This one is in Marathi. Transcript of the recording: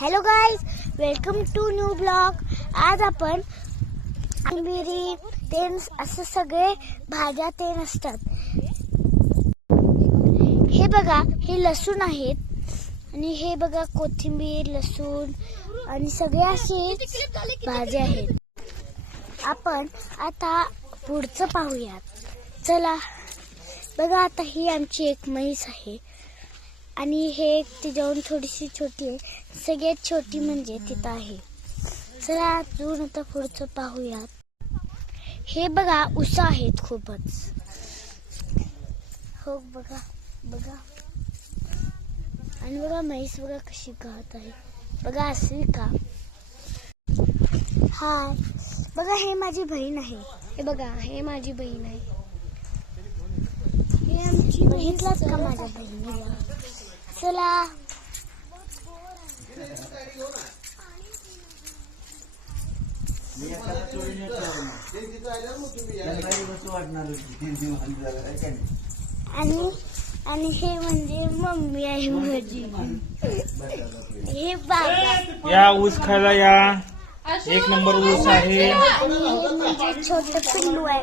Hello guys, welcome to new blog. आज आपण मिरी तेन असं सगळे भाज्या तेन असतात. हे बघा, हे लसूण आहेत आणि हे बघा कोथिंबीर, लसूण आणि सगळे असे भाज्या आहेत. आपण आता पुढचं पाहूयात. चला बघा, आता ही आमची एक म्हैस आहे आणि हे एक तिच्याहून थोडीशी छोटी आहे. सगळ्यात छोटी म्हणजे तिथं आहे. चला अजून आता पुढचं पाहूयात. हे बघा, उस आहेत खूपच. हो बघा बघा, आणि बघा म्हैस बघा कशी गात आहे. बघा असली का. हाय बघा, हे माझी बहीण आहे. हे बघा, हे माझी बहीण आहे. हे आमची बघितलाच का माझ्या बहिणीला. चला आणि हे म्हणजे मम्मी आहे माझी. हे बाबा या ऊस खायला या. एक नंबर ऊस आहे. आणि हे म्हणजे छोटं पिल्लू आहे.